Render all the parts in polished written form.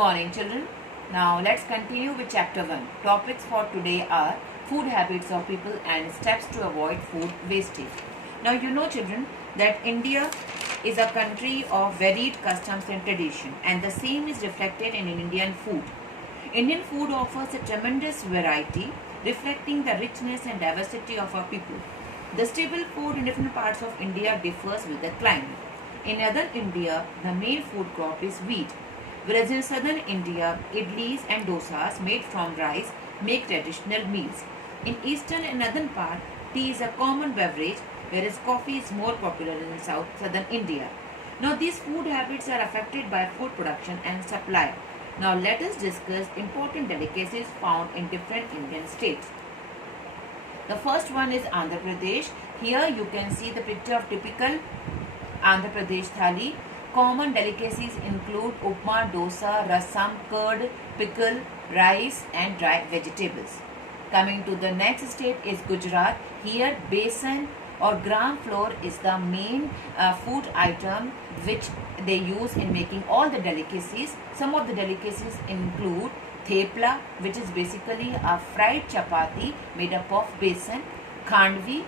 morning, children. Now let's continue with chapter 1. Topics for today are food habits of people and steps to avoid food wastage. Now you know, children, that India is a country of varied customs and tradition, and the same is reflected in Indian food. Indian food offers a tremendous variety, reflecting the richness and diversity of our people. The staple food in different parts of India differs with the climate. In northern India, the main food crop is wheat, whereas in southern India, idlis and dosas made from rice make traditional meals. In eastern and northern part, tea is a common beverage, whereas coffee is more popular in southern India. Now these food habits are affected by food production and supply. Now let us discuss important delicacies found in different Indian states. The first one is Andhra Pradesh. Here you can see the picture of typical Andhra Pradesh thali. Common delicacies include upma, dosa, rasam, curd, pickle, rice and dried vegetables. Coming to the next state is Gujarat. Here besan or gram flour is the main food item which they use in making all the delicacies. Some of the delicacies include thepla, which is basically a fried chapati made up of besan, khandvi,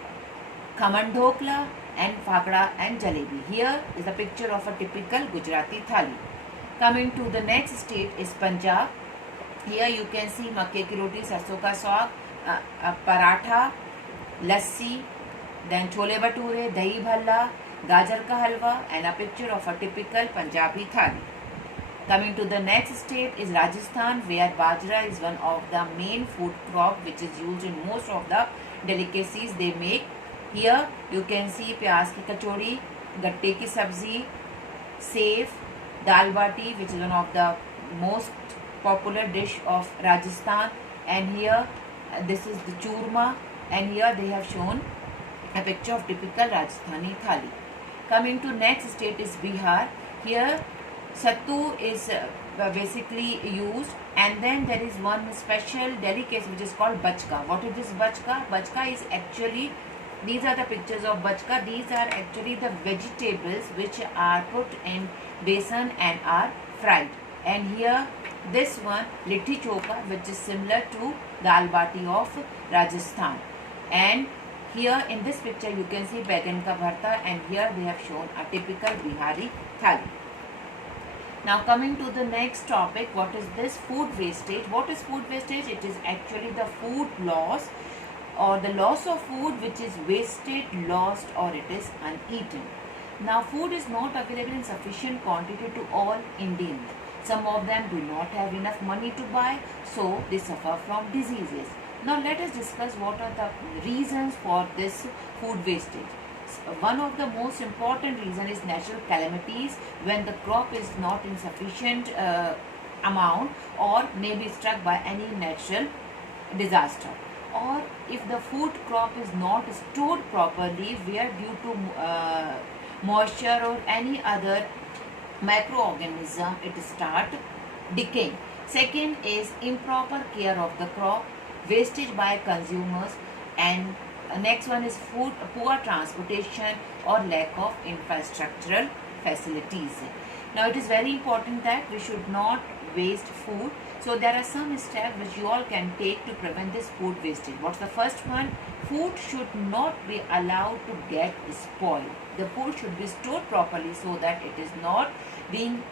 khaman dhokla and fakda and jalebi. Here is a picture of a typical Gujarati thali. Coming to the next state is Punjab. Here you can see makke ki roti, sarson ka saag, paratha, lassi, then chole bhature, dahi bhalla, gajar ka halwa and a picture of a typical Punjabi thali. Coming to the next state is Rajasthan, where bajra is one of the main food crop which is used in most of the delicacies they make. Here you can see pyaz ki kachori, gatte ki sabzi, sev, dal bati, which is one of the most popular dish of Rajasthan, and here this is the churma, and here they have shown a picture of typical Rajasthani thali. Coming to next state is Bihar. Here sattu is basically used, and then there is one special delicacy which is called bachka. What is this bachka? Bachka is actually, these are the pictures of bachka. These are actually the vegetables which are put in besan and are fried. And here this one litti chokha, which is similar to dal bati of Rajasthan. And here in this picture you can see baigan ka bharta, and here they have shown a typical Bihari thali. Now coming to the next topic, what is this food wastage? What is food wastage? It is actually the food loss or the loss of food which is wasted, lost or it is uneaten. Now food is not available in sufficient quantity to all Indians. Some of them do not have enough money to buy, so they suffer from diseases. Now let us discuss what are the reasons for this food wastage. One of the most important reason is natural calamities, when the crop is not in sufficient amount or may be struck by any natural disaster, or if the food crop is not stored properly, where due to moisture or any other microorganism it start decaying. Second is improper care of the crop, wastage by consumers, and next one is poor transportation or lack of infrastructural facilities. Now it is very important that we should not waste food. So there are some steps which you all can take to prevent this food wastage. What's the first one? Food should not be allowed to get spoiled. The food should be stored properly so that it is not being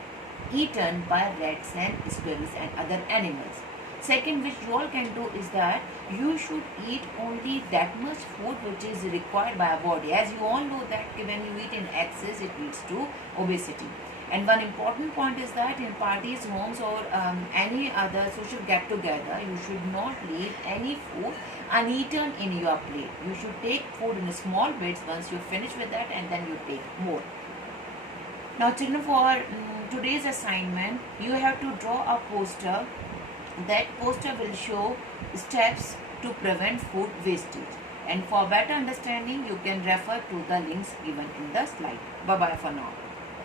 eaten by rats and squirrels and other animals. Second, which you all can do is that you should eat only that much food which is required by our body. As you all know that when you eat in excess, it leads to obesity. And one important point is that in parties, homes or any other social get-together, you should not leave any food uneaten in your plate. You should take food in small bits once you finish with that, and then you take more. Now children, for today's assignment, you have to draw a poster. That poster will show steps to prevent food wastage. And for better understanding, you can refer to the links given in the slide. Bye-bye for now.